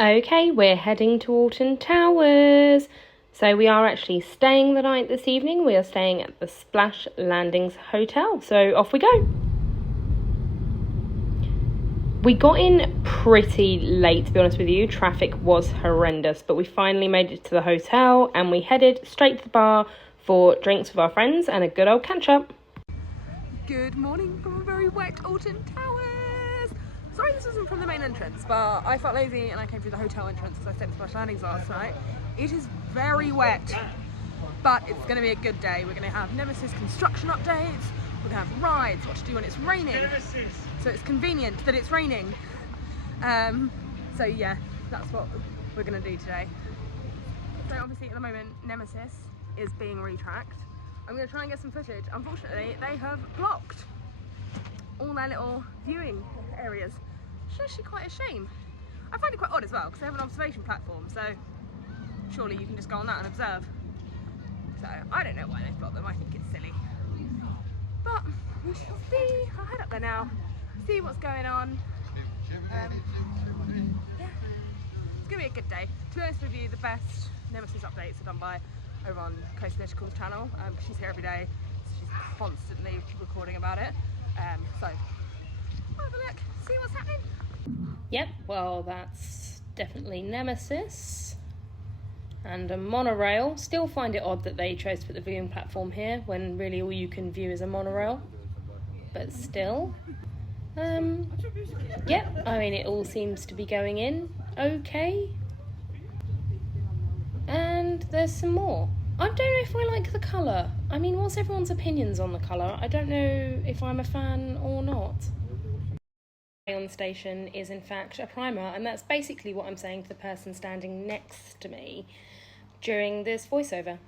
Okay, we're heading to Alton Towers. So we are actually staying the night this evening. We are staying at the Splash Landings Hotel. So off we go. We got in pretty late, to be honest with you. Traffic was horrendous, but we finally made it to the hotel and we headed straight to the bar for drinks with our friends and a good old catch up. Good morning from a very wet Alton Towers. Sorry this isn't from the main entrance, but I felt lazy and I came through the hotel entrance because I stayed at Splash Landings last night. It is very wet, but it's going to be a good day. We're going to have Nemesis Construction updates, we're going to have rides, what to do when it's raining, so it's convenient that it's raining. So yeah, that's what we're going to do today. So obviously at the moment Nemesis is being retracked. I'm going to try and get some footage. Unfortunately they have blocked all their little viewing areas. It's actually quite a shame. I find it quite odd as well because they have an observation platform, so surely you can just go on that and observe. So I don't know why they've blocked them. I think it's silly, but we shall see. I'll head up there now, see what's going on. Yeah, it's gonna be a good day. To be honest with you, the best Nemesis updates are done by over on Coast Political's channel, because she's here every day, so she's constantly recording about it. So I'll have a look, see what's happening. Yep, well that's definitely Nemesis. And a monorail. Still find it odd that they chose to put the viewing platform here when really all you can view is a monorail. But still. Yep, I mean it all seems to be going in okay. And there's some more. I don't know if I like the colour. I mean, what's everyone's opinions on the colour? I don't know if I'm a fan or not. On the station is in fact a primer, and that's basically what I'm saying to the person standing next to me during this voiceover.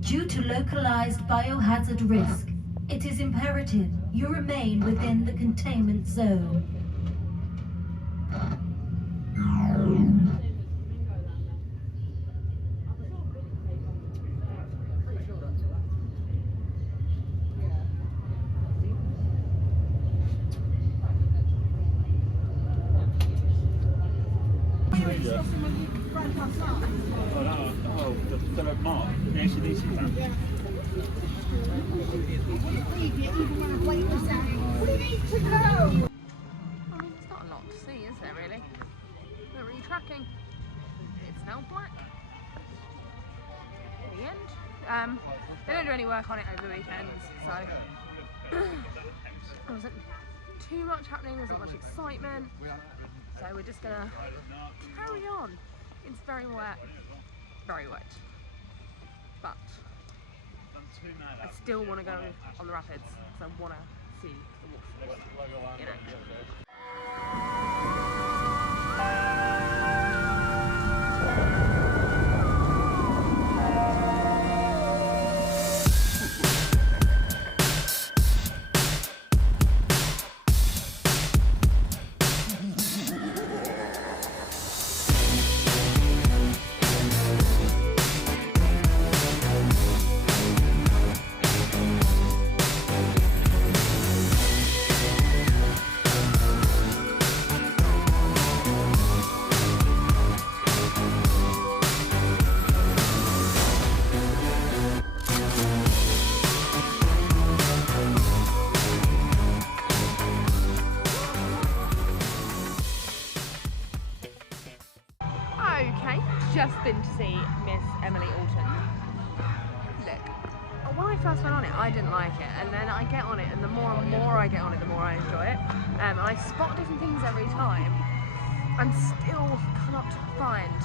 Due to localized biohazard risk, it is imperative you remain within the containment zone. It's not a lot to see, is there really? They're retracking. It's now black. The end. They don't do any work on it over the weekends, so there wasn't too much happening, there wasn't much excitement. So we're just gonna carry on. It's very wet. Very wet. But I still want to go on the rapids because I want to see the waterfalls in action. Just been to see Miss Emily Alton. Look, when I first went on it, I didn't like it, and then I get on it, and the more and more I get on it, the more I enjoy it. I spot different things every time. I'm still cannot find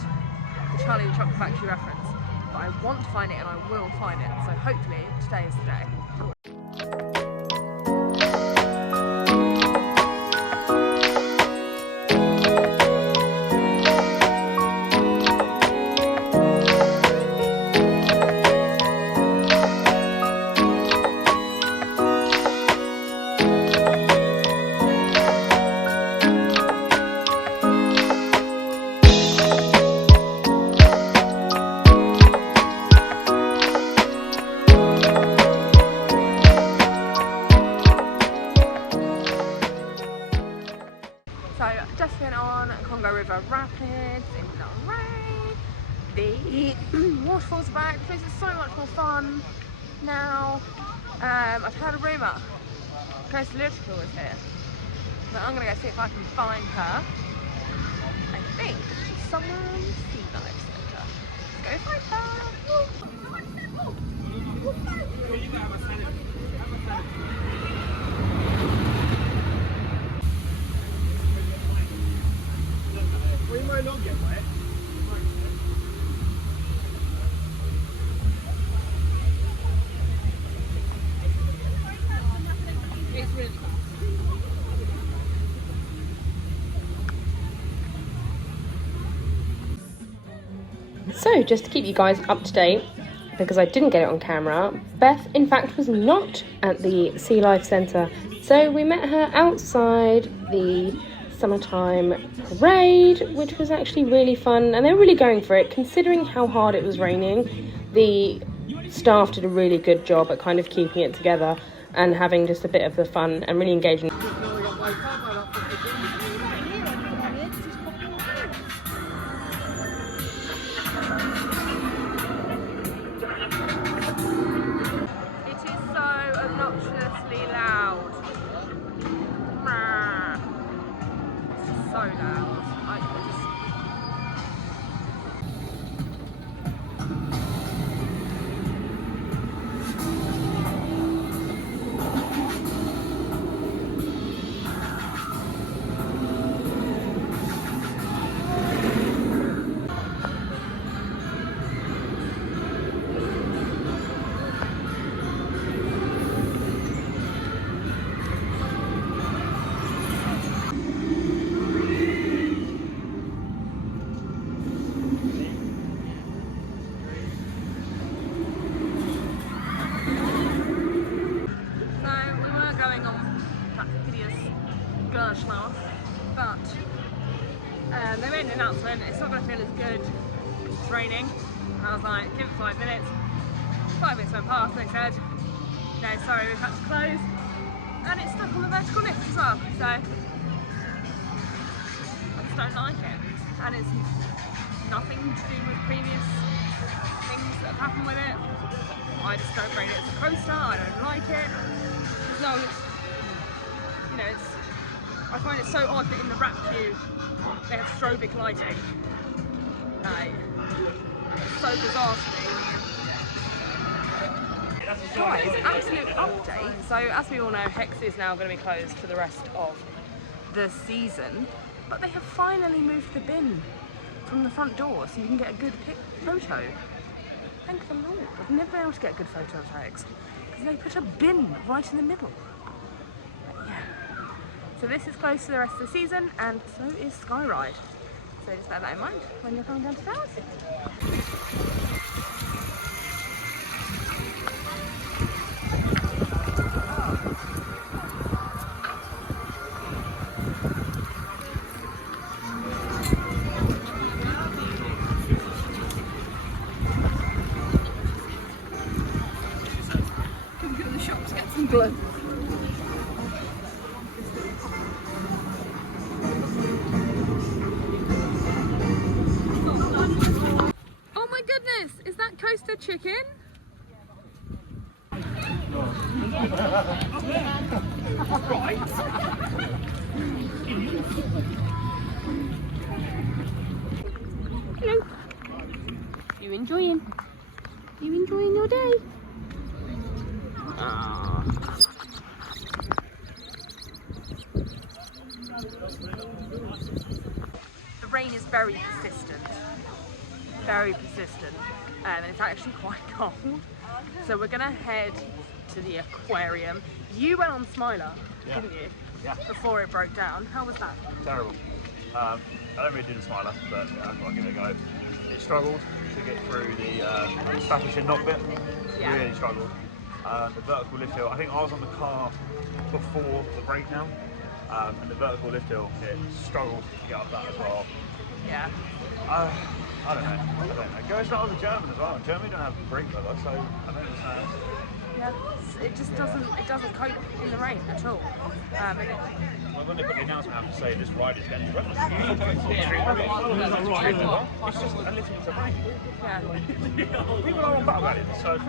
the Charlie and the Chocolate Factory reference, but I want to find it, and I will find it. So hopefully today is the day. Waterfalls are back. This is so much more fun now. I've heard a rumour. Coast Electrical is here. But I'm going to go see if I can find her. I think she's somewhere on the Sea Life Centre. Let's go find her. It's really cool. So, just to keep you guys up to date, because I didn't get it on camera, Beth, in fact, was not at the Sea Life Centre. So we met her outside the summertime parade, which was actually really fun, and they were really going for it, considering how hard it was raining. The staff did a really good job at kind of keeping it together and having just a bit of the fun and really engaging. Obnoxiously loud. It's so loud. But they made an announcement, it's not going to feel as good because it's raining. And I was like, give it 5 minutes. 5 minutes went past, they said, no, sorry, we've had to close. And it's stuck on the vertical lift as well, so I just don't like it. And it's nothing to do with previous things that have happened with it. I just don't rate it as a coaster, I don't like it. There's no, you know, I find it so odd that in the wrap queue they have strobic lighting. Like, it's so bizarre to me. Guys, absolute update. So as we all know, Hex is now going to be closed for the rest of the season, but they have finally moved the bin from the front door so you can get a good photo. Thank the Lord. I've never been able to get a good photo of Hex because they put a bin right in the middle. So this is close to the rest of the season, and so is Skyride. So just bear that in mind when you're coming down to Towers. Can we go to the shops, get some gloves? Is that coaster chicken? Hello. You enjoying? You enjoying your day? The rain is very persistent. Very persistent. And it's actually quite cold, so we're gonna head to the aquarium. You went on Smiler, didn't you? Yeah. Before it broke down. How was that? Terrible. I don't really do the Smiler, but I'll give it a go. It struggled to get through the establishing knock bit. Yeah. Really struggled. The vertical lift hill. I think I was on the car before the breakdown, and the vertical lift hill, it struggled to get up that as well. Yeah. I don't know. Go start with the German as well. And Germany don't have Greek weather, so I don't understand. Yeah, it just doesn't cope in the rain at all. Well, when they put the announcement out to say this ride is going to run, it's just a little bit of rain. Yeah. People are on battle galleons, so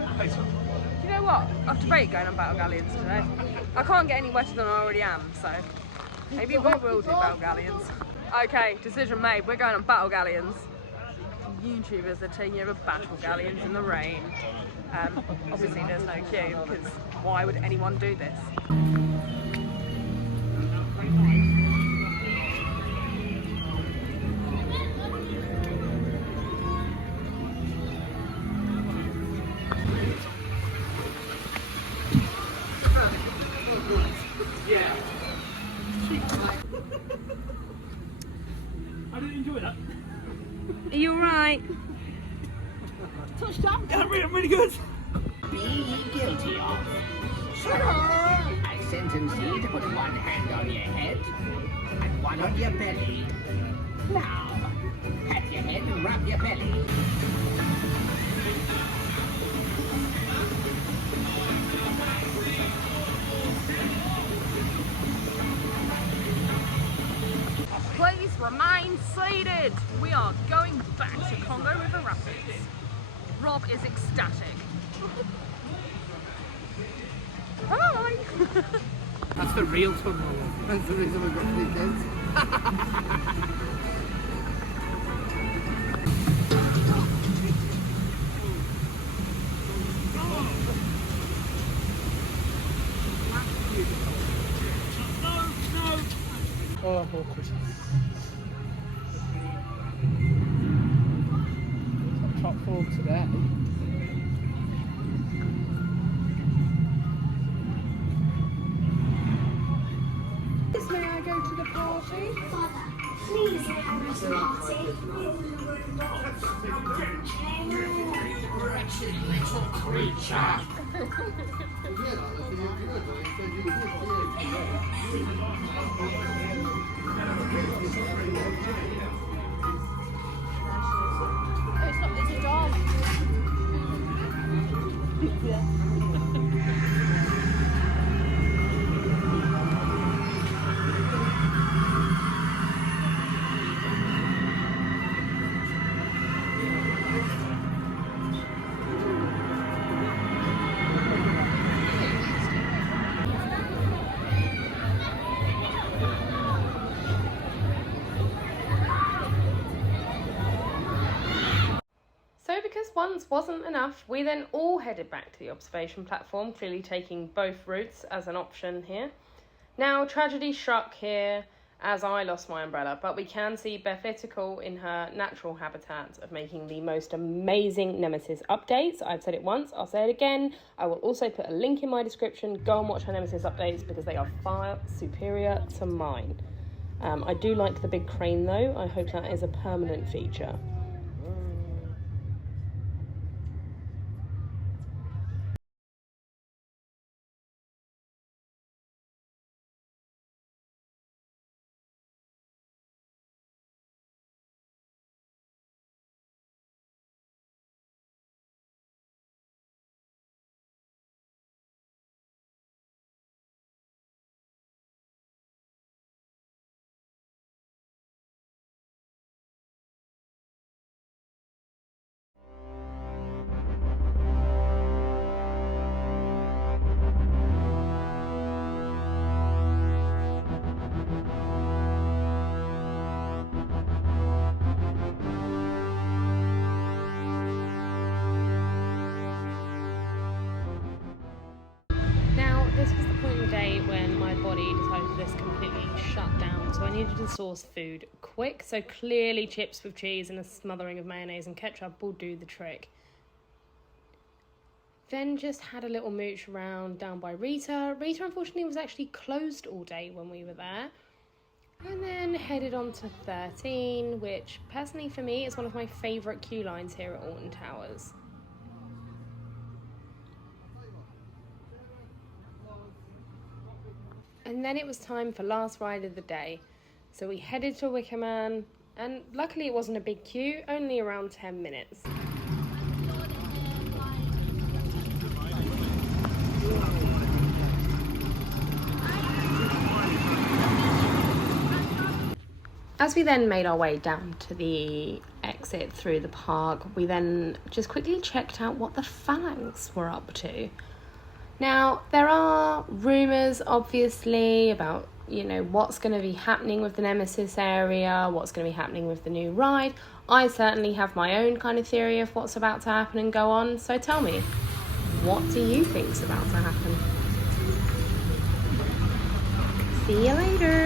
You know what? I've debated going on battle galleons today. I can't get any wetter than I already am, so maybe we will do battle galleons. Okay, decision made. We're going on battle galleons. YouTubers are taking over battle galleons in the rain. Obviously there's no queue, because why would anyone do this? I didn't enjoy that. Are you alright? Touchdown. Yeah, I'm really good. Be ye guilty of. Sugar! I sentence ye to put one hand on your head and one on your belly. Now, pat your head and rub your belly. Please remain seated. We are going back to Congo River Rapids. Rob is ecstatic. Hi! That's the real tunnel. That's the reason we've got 3 kids. Oh, awkward. Top form today. May I go to the party? Father, please come to the party. Wretched little creature. It's a dog. So because once wasn't enough, we then all headed back to the observation platform, clearly taking both routes as an option here. Now, tragedy struck here as I lost my umbrella, but we can see Bethitical in her natural habitat of making the most amazing Nemesis updates. I've said it once, I'll say it again. I will also put a link in my description. Go and watch her Nemesis updates because they are far superior to mine. I do like the big crane though. I hope that is a permanent feature. This was the point in the day when my body decided to just completely shut down, so I needed to source food quick. So clearly chips with cheese and a smothering of mayonnaise and ketchup will do the trick. Then just had a little mooch around down by Rita. Rita unfortunately was actually closed all day when we were there. And then headed on to 13, which personally for me is one of my favourite queue lines here at Alton Towers. And then it was time for last ride of the day. So we headed to Wickerman And luckily it wasn't a big queue, only around 10 minutes. As we then made our way down to the exit through the park, we then just quickly checked out what the Phalanx were up to. Now, there are rumours, obviously, about, you know, what's going to be happening with the Nemesis area, what's going to be happening with the new ride. I certainly have my own kind of theory of what's about to happen and go on, so tell me, what do you think's about to happen? See you later!